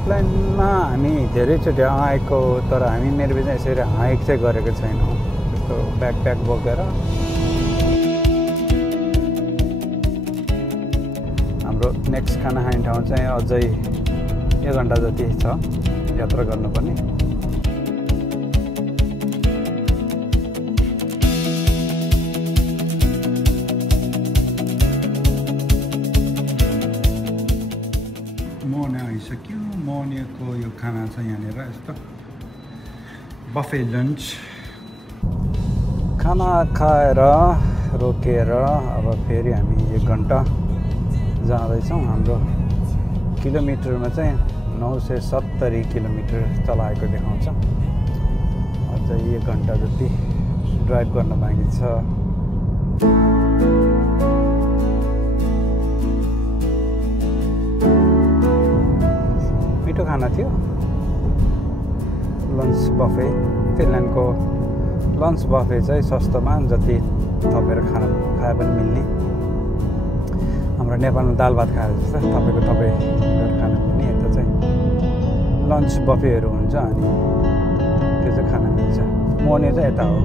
ल्यापलाइनमा हामी धेरैचोटि आएको तर हामी मेरो चाहिँ यसरी हाइक चाहिँ गरेको छैनौँ त्यस्तो ब्याकप्याक बोकेर। हाम्रो नेक्स्ट खाना खाने ठाउँ चाहिँ अझै 1 घन्टा जति छ यात्रा गर्नुपर्ने। मोर्निङ आइसक्यो। मोर्निङको यो खाना छ यहाँनिर यस्तो बफे लन्च। खाना खाएर रोकेर अब फेरि हामी 1 घन्टा जाँदैछौँ। हाम्रो किलोमिटरमा चाहिँ 970 किलोमिटर चलाएको देखाउँछ। अझै 1 घन्टा जति ड्राइभ गर्न बाँकी छ। मिठो खाना थियो लन्च बफे। फिनल्यान्डको लन्च बफे चाहिँ सस्तोमा जति थपेर खाए पनि मिल्ने। हाम्रो नेपालमा दाल भात खाएर जस्तो तपाईँको तपाईँ खान मिल्ने। यता चाहिँ लन्च बफेहरू हुन्छ अनि त्यो चाहिँ खान मिल्छ। मोर्निङ चाहिँ यता हो।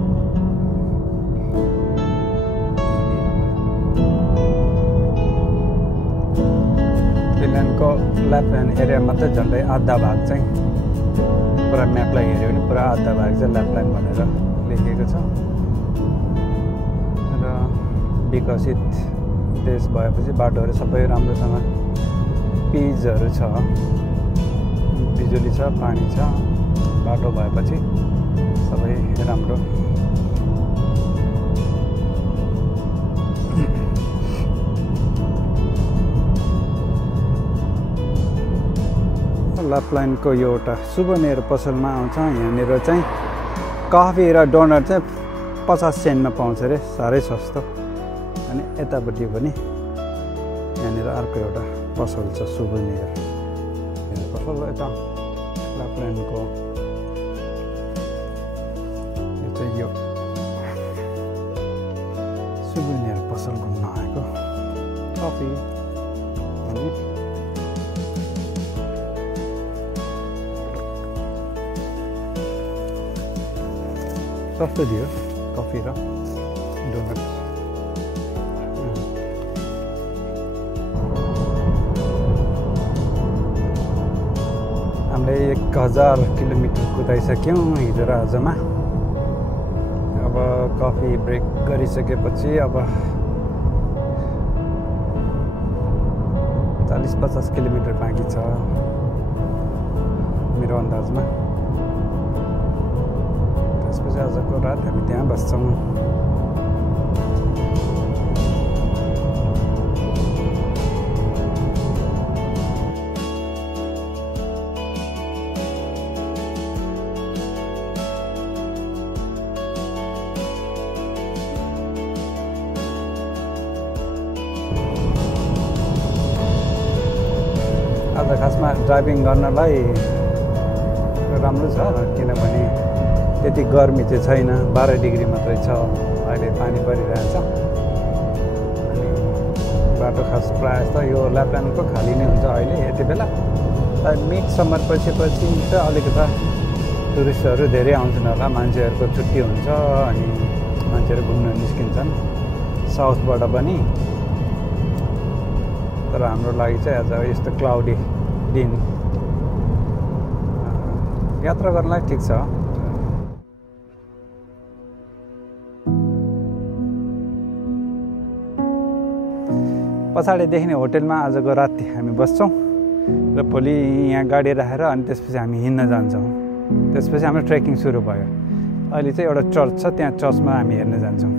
फिनल्यान्डको ल्यापल्यान्ड एरिया मात्रै झन्डै आधा भाग चाहिँ पुरा म्यापलाई हेऱ्यो भने पुरा आधा भाग चाहिँ ल्यापल्यान्ड भनेर लेखिएको छ। र विकसित देश भएपछि बाटोहरू सबै राम्रोसँग पिचहरू छ, बिजुली छ, पानी छ, बाटो भएपछि सबै राम्रो। ल्यापल्यान्डको यो एउटा सुभनियर पसलमा आउँछ। यहाँनिर चाहिँ कफी र डोनट चाहिँ 50 सेन्टमा पाउँछ अरे, साह्रै सस्तो। अनि यतापट्टि पनि यहाँनिर अर्को एउटा पसल छ सुभनियर पसल। यता ल्यापल्यान्डको यो चाहिँ यो सुभनियर पसल घुम्न आएको कफी अनि सस्तो दियो कफी र डोनट। हामीले 1000 किलोमिटर कुदाइसक्यौँ हिजो र आजमा। अब कफी ब्रेक गरिसकेपछि अब 40-50 किलोमिटर बाँकी छ मेरो अन्दाजमा। त्यसपछि आजको रात हामी त्यहाँ बस्छौँ। आज खासमा ड्राइभिङ गर्नलाई राम्रो छ किनभने त्यति गर्मी चाहिँ छैन। 12 डिग्री मात्रै छ। अहिले पानी परिरहेछ अनि बाटो खास प्रायः जस्तो यो ल्यापल्यान्डको खाली नै हुन्छ अहिले यति बेला। मिड समर पछि चाहिँ अलिकति टुरिस्टहरू धेरै आउँछन् होला। मान्छेहरूको छुट्टी हुन्छ अनि मान्छेहरू घुम्न निस्किन्छन् साउथबाट पनि। तर हाम्रो लागि चाहिँ आज यस्तो क्लाउडी दिन यात्रा गर्नलाई ठिक छ। पछाडि देख्ने होटेलमा आजको रात हामी बस्छौँ र भोलि यहाँ गाडी राखेर अनि त्यसपछि हामी हिँड्न जान्छौँ। त्यसपछि हाम्रो ट्रेकिङ सुरु भयो। अहिले चाहिँ एउटा चर्च छ, त्यहाँ चर्चमा हामी हेर्न जान्छौँ।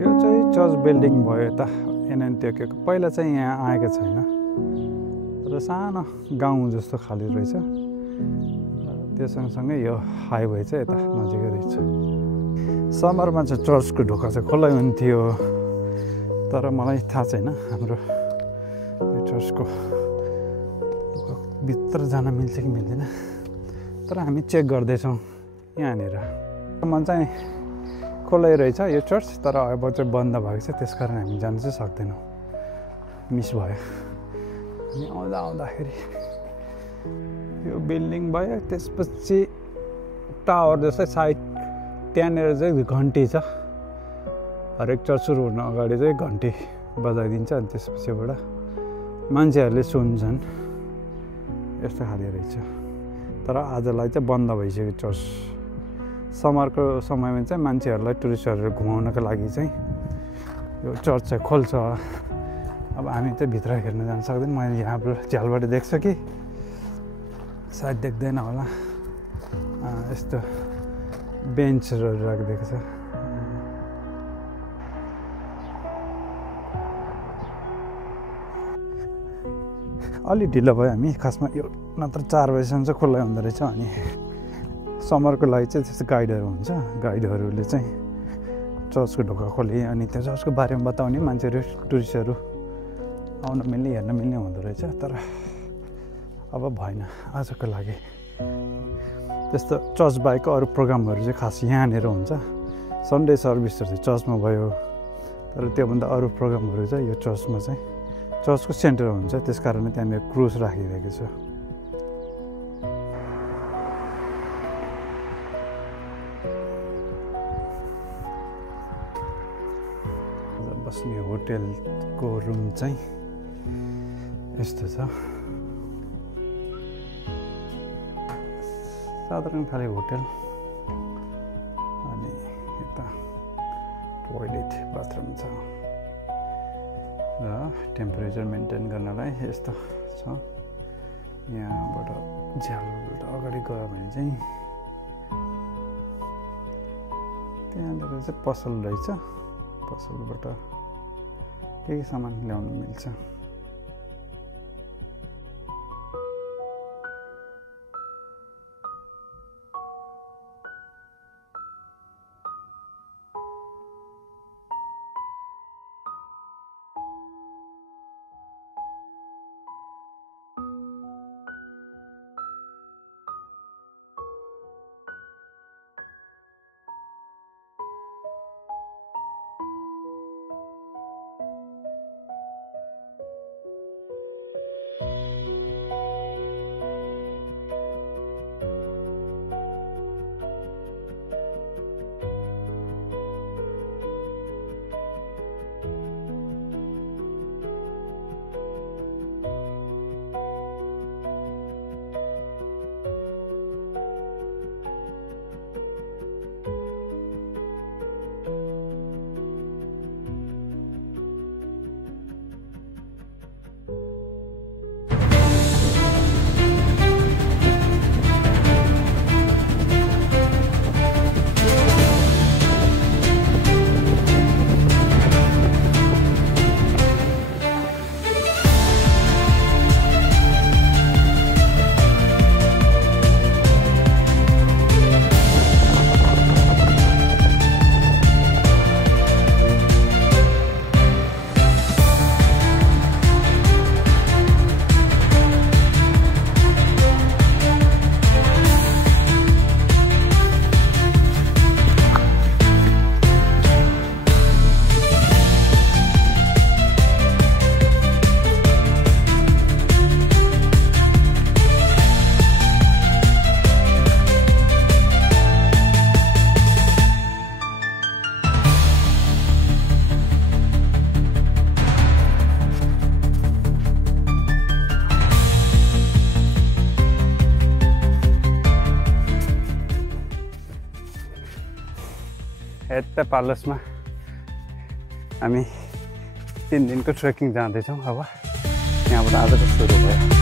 यो चाहिँ चर्च बिल्डिङ भयो यता एनएनटेकको। पहिला चाहिँ यहाँ आएको छैन र सानो गाउँ जस्तो खाली रहेछ। त्यो सँगसँगै यो हाइवे चाहिँ यता नजिकै रहेछ। समरमा चाहिँ चर्चको ढोका चाहिँ खुल्लै हुन्थ्यो तर मलाई थाहा छैन हाम्रो यो चर्चको भित्र जान मिल्छ कि मिल्दैन। तर हामी चेक गर्दैछौँ यहाँनिर। मन चाहिँ खुल्लै रहेछ यो चर्च तर अब चाहिँ बन्द भएको छ, त्यस कारण हामी जान चाहिँ सक्दैनौँ। मिस भयो। अनि आउँदाखेरि यो बिल्डिङ भयो त्यसपछि टावर जस्तै साइड त्यहाँनिर चाहिँ घन्टी छ हरेक चर्च सुरु हुन अगाडि चाहिँ घन्टी बजाइदिन्छ अनि त्यसपछिबाट मान्छेहरूले सुन्छन् यस्तो खाले रहेछ तर आजलाई चाहिँ बन्द भइसक्यो चर्च समरको समयमा चाहिँ मान्छेहरूलाई टुरिस्टहरू घुमाउनको लागि चाहिँ यो चर्च चाहिँ खोल्छ अब हामी चाहिँ भित्र हेर्न जान सक्दैन मैले यहाँबाट झ्यालबाट देख्छु कि सायद देख्दैन होला यस्तो बेन्चहरू राखिदिएको छ अलि ढिलो भयो हामी खासमा यो नत्र 4 बजीसम्म चाहिँ खुल्लै हुँदो रहेछ अनि समरको लागि चाहिँ त्यस्तो गाइडहरू हुन्छ गाइडहरूले चाहिँ चर्चको ढोका खोले अनि त्यो चर्चको बारेमा बताउने मान्छेहरू टुरिस्टहरू आउन मिल्ने हेर्न मिल्ने हुँदो रहेछ तर अब भएन आजको लागि त्यस्तो चर्च बाहेकको अरू प्रोग्रामहरू चाहिँ खास यहाँनिर हुन्छ सन्डे सर्भिसहरू चाहिँ चर्चमा भयो तर त्योभन्दा अरू प्रोग्रामहरू चाहिँ यो चर्चमा चाहिँ चर्चको सेन्टर हुन्छ त्यस कारणले त्यहाँनिर क्रुज राखिदिएको छ बस्ने होटेलको रुम चाहिँ यस्तो छ साधारण खाले होटेल अनि यता टोयलेट बाथरुम छ र टेम्परेचर मेन्टेन गर्नलाई यस्तो छ यहाँबाट झ्यालबाट अगाडि गयो भने चाहिँ त्यहाँनिर चाहिँ पसल रहेछ पसलबाट के सामान ल्याउन मिल्छ यता पार्लसमा हामी 3 दिनको ट्रेकिङ जाँदैछौँ अब यहाँबाट आजको सुरु भयो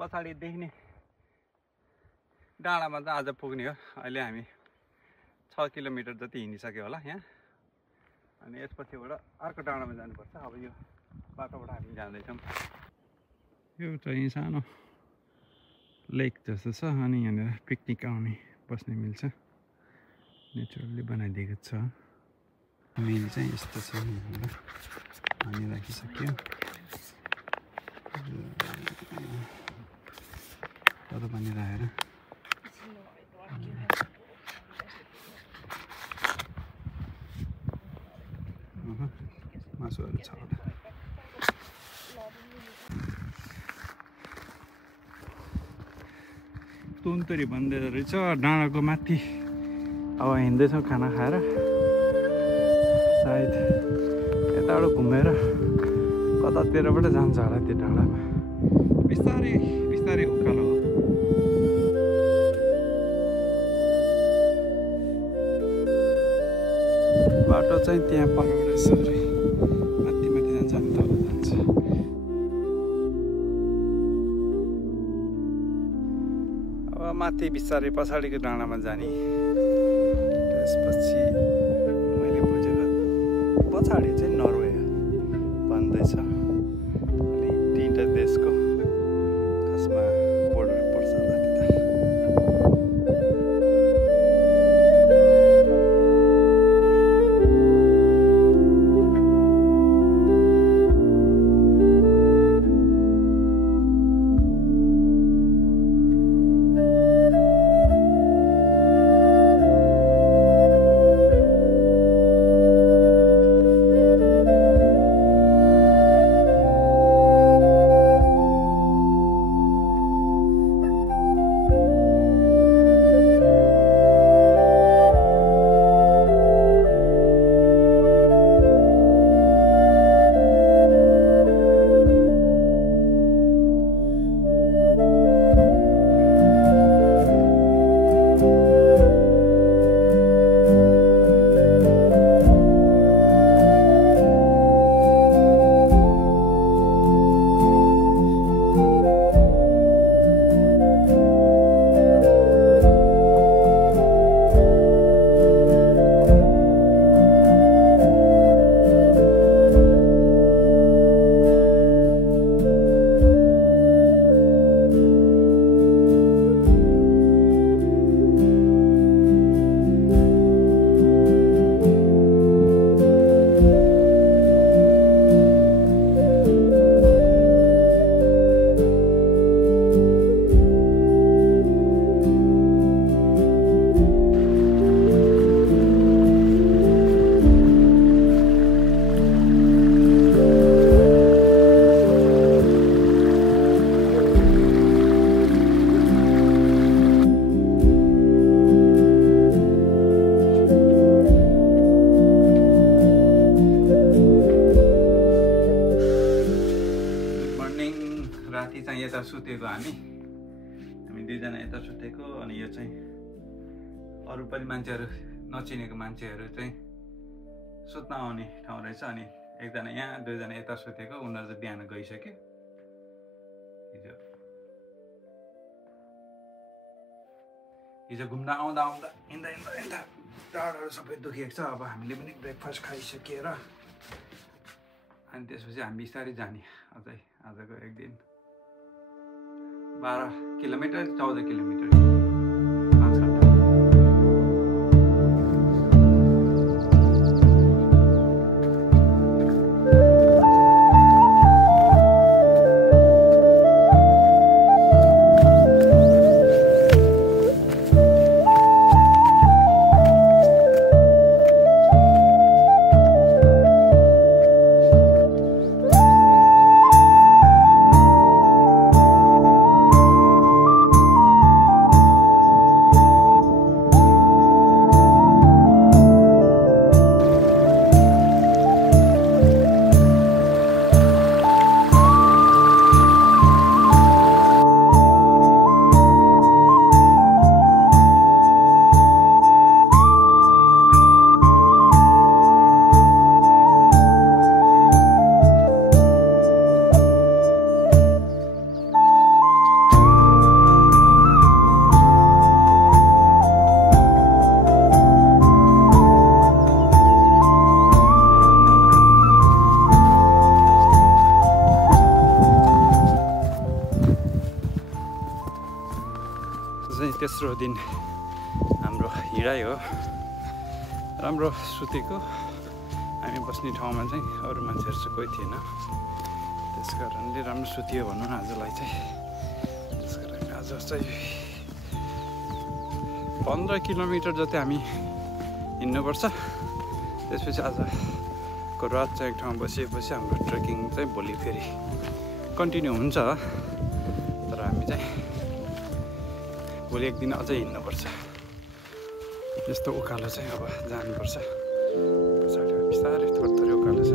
पछाडि देख्ने डाँडामा चाहिँ आज पुग्ने हो अहिले हामी 6 किलोमिटर जति हिँडिसक्यो होला यहाँ अनि यसपछिबाट अर्को डाँडामा जानुपर्छ। अब यो बाटोबाट हामी जाँदैछौँ। यो चाहिँ सानो लेक जस्तो छ अनि यहाँनिर पिकनिक आउने बस्ने मिल्छ, नेचुरली बनाइदिएको छ। मिल चाहिँ यस्तो छ, यहाँनिर पानी राखिसक्यो। तर पानी राखेर मासुहरू छ। तुन्तरी भन्दै रहेछ डाँडाको माथि। अब हिँड्दैछौँ खाना खाएर, सायद यताबाट घुमेर कतातिरबाट जान्छ होला त्यो डाँडामा। बिस्तारै बिस्तारै उकालो हो। बाटो चाहिँ त्यहाँ परबाट यसरी माथि माथि जान्छ अनि तल जान्छ। अब माथि बिस्तारै पछाडिको डाँडामा जाने। त्यसपछि मैले बुझेको पछाडि चाहिँ नर्वे भन्दैछ। अनि तिनवटा देशको खासमा बोर्डर पर्छ होला त्यता। राति चाहिँ यता सुतेको हामी दुईजना यता सुतेको। अनि यो चाहिँ अरू पनि मान्छेहरू, नचिनेको मान्छेहरू चाहिँ सुत्न आउने ठाउँ रहेछ। अनि एकजना यहाँ, दुईजना यता सुतेको। उनीहरू चाहिँ बिहान गइसक्यो। हिजो घुम्न आउँदा आउँदा हिँड्दा हिँड्दा हिँड्दा ढाडहरू सबै दुखेको छ। अब हामीले पनि ब्रेकफास्ट खाइसकेर अनि त्यसपछि हामी बिस्तारै जाने। अझै आजको एक दिन 12 किलोमिटर 14 किलोमिटर 5 घन्टा। चाहिँ तेस्रो दिन हाम्रो हिँडाइ हो। राम्रो सुतेको, हामी बस्ने ठाउँमा चाहिँ अरू मान्छेहरू चाहिँ कोही थिएन, त्यस कारणले राम्रो सुतियो भनौँ न आजलाई चाहिँ। त्यस कारण आज चाहिँ 15 किलोमिटर जति हामी हिँड्नुपर्छ। त्यसपछि आजको रात चाहिँ एक ठाउँमा बसिएपछि हाम्रो ट्रेकिङ चाहिँ भोलि फेरि कन्टिन्यू हुन्छ। तर हामी चाहिँ भोलि एक दिन अझै हिँड्नुपर्छ। यस्तो उकालो चाहिँ अब जानुपर्छ। पछाडि बिस्तारै थोरै उकालो छ।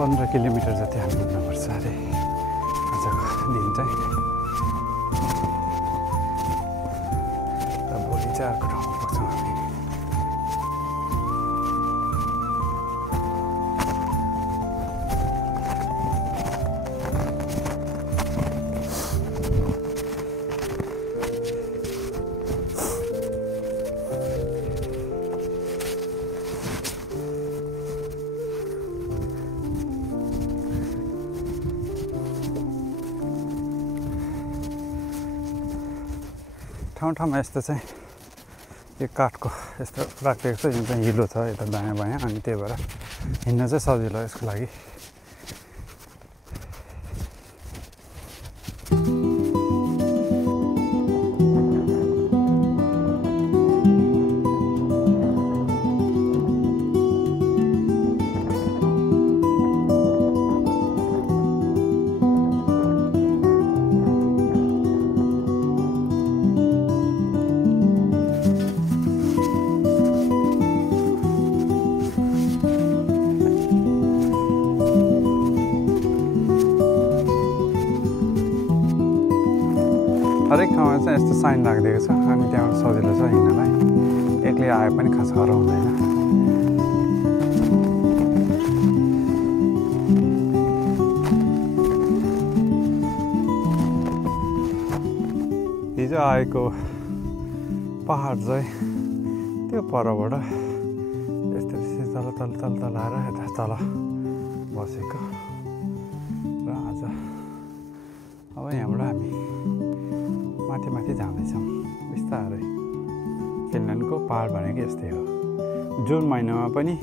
15 किलोमिटर जति हामी हिँड्नुपर्छ अरे आजको दिन चाहिँ। र भोलि चाहिँ अर्को ठाउँमा पुग्छौँ हामी। ठाउँ ठाउँमा यस्तो चाहिँ यो काठको यस्तो राखिएको छ, जुन चाहिँ हिलो छ यता दायाँ बायाँ, अनि त्यही भएर हिँड्न चाहिँ सजिलो यसको लागि। हरेक ठाउँमा चाहिँ यस्तो साइन राखिदिएको छ, अनि त्यहाँबाट सजिलो छ हिँड्नलाई। एक्लै आए पनि खास हराउँदैन। हिजो आएको पहाड चाहिँ त्यो परबाट यस्तो तल तल तल तल आएर यता तल बसेको। र आज अब यहाँबाट हामी माथि माथि जाँदैछौँ बिस्तारै। फिनल्यान्डको पहाड भनेको यस्तै हो। जुन महिनामा पनि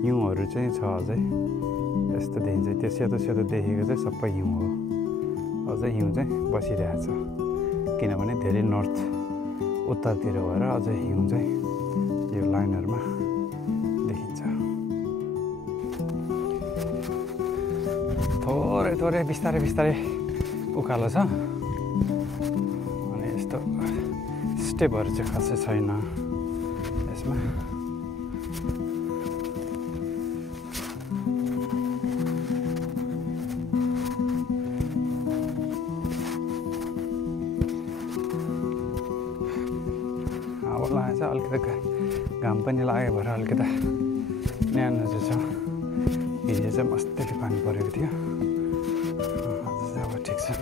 हिउँहरू चाहिँ छ अझै। यस्तो देखिन्छ, त्यो सेतो सेतो देखेको चाहिँ सबै हिउँ हो। अझै हिउँ चाहिँ बसिरहेछ, किनभने धेरै नर्थ उत्तरतिर भएर अझै हिउँ चाहिँ यो लाइनहरूमा देखिन्छ। थोरै थोरै बिस्तारै बिस्तारै उकालो छ। स्टेपहरू चाहिँ खासै छैन यसमा। हावा लागेको छ, अलिकति घाम पनि लाग्यो भएर अलिकति न्यानो चाहिँ छ। हिजो चाहिँ मस्तैले पानी परेको थियो, आज चाहिँ अब ठिक छ।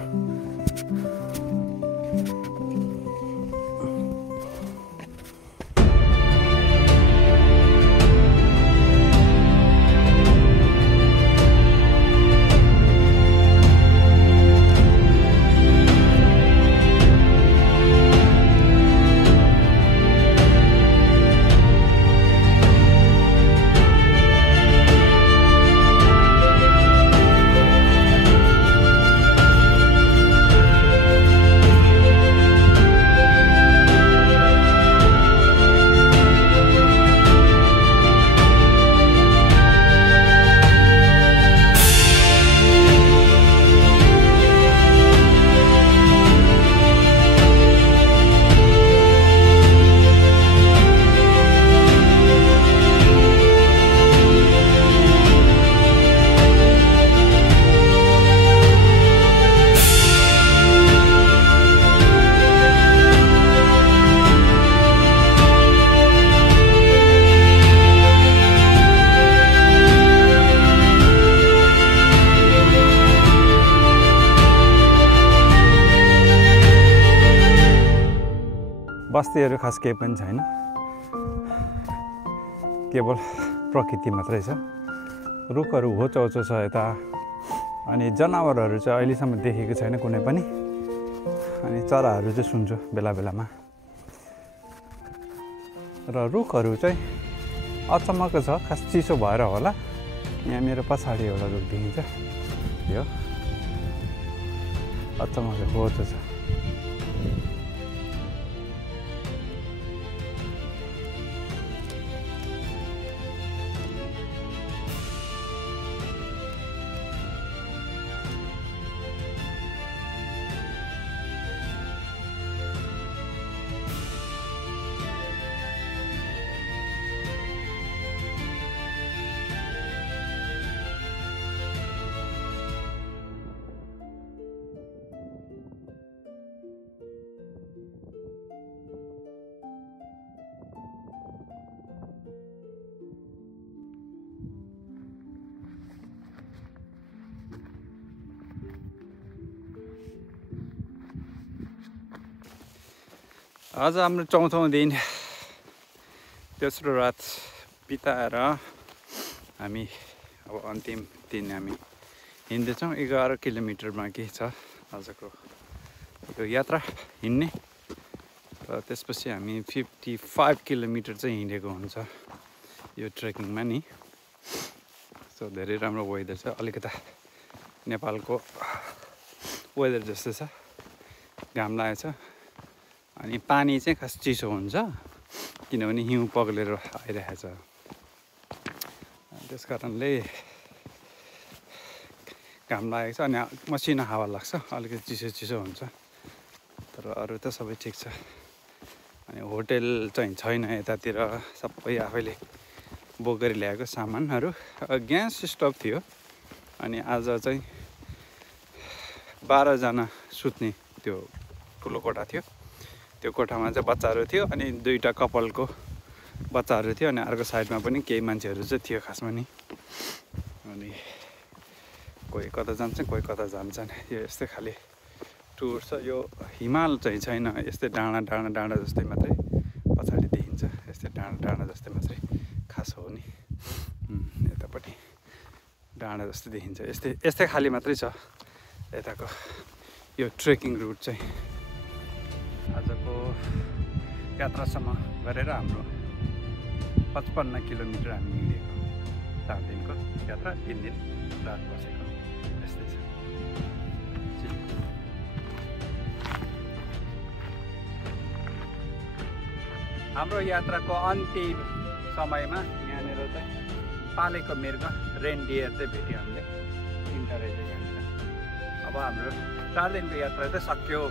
बस्तीहरू खास केही पनि छैन, केवल प्रकृति मात्रै छ। रुखहरू होचौचो छ यता, अनि जनावरहरू चाहिँ अहिलेसम्म देखेको छैन कुनै पनि। अनि चराहरू चाहिँ सुन्छु बेला बेलामा। र रुखहरू चाहिँ अचम्मको छ, खास चिसो भएर होला। यहाँ मेरो पछाडि एउटा रुख देखिन्छ, यो अचम्मको होचो छ। आज हाम्रो चौथौँ दिन, तेस्रो रात बिताएर हामी अब अन्तिम दिन हामी हिँड्दैछौँ। 11 किलोमिटर बाँकी छ आजको यो यात्रा हिँड्ने। र त्यसपछि हामी 55 किलोमिटर चाहिँ हिँडेको हुन्छ यो ट्रेकिङमा नि। सो धेरै राम्रो वेदर छ, अलिकता नेपालको वेदर जस्तो छ, घाम लागेको छ। अनि पानी चाहिँ खास चिसो हुन्छ किनभने हिउँ पग्लेर आइरहेको छ। त्यस कारणले घाम लागेको छ अनि मसिनो हावा लाग्छ, अलिकति चिसो चिसो हुन्छ। तर अरू त सबै ठिक छ। अनि होटेल चाहिँ छैन यतातिर, सबै आफैले बोकेर ल्याएको सामानहरू। ग्यास स्टोभ थियो अनि आज चाहिँ 12 जना सुत्ने त्यो ठुलो कोठा थियो। त्यो कोठामा चाहिँ बच्चाहरू थियो अनि 2टा कपालको बच्चाहरू थियो अनि अर्को साइडमा पनि केही मान्छेहरू चाहिँ थियो खासमा नि। अनि कोही कता जान्छन् कोही कता जान्छन्, यो यस्तै खाले टुर छ। यो हिमाल चाहिँ छैन, यस्तै डाँडा डाँडा डाँडा जस्तै मात्रै पछाडि देखिन्छ, यस्तै डाँडा डाँडा जस्तै मात्रै खास हो नि। यतापट्टि डाँडा जस्तै देखिन्छ, यस्तै खाले मात्रै छ यताको यो ट्रेकिङ रुट चाहिँ। आजको यात्रासम्म गरेर हाम्रो 55 किलोमिटर हामी हिँडेको। 4 दिनको यात्रा, 3 दिन रात बसेको, यस्तै छ। हाम्रो यात्राको अन्तिम समयमा यहाँनिर चाहिँ पालेको मृग रेनडियर चाहिँ भेट्यो हामीले, 3टा रहेछ यहाँनिर। अब हाम्रो 4 दिनको यात्रा चाहिँ सक्यो।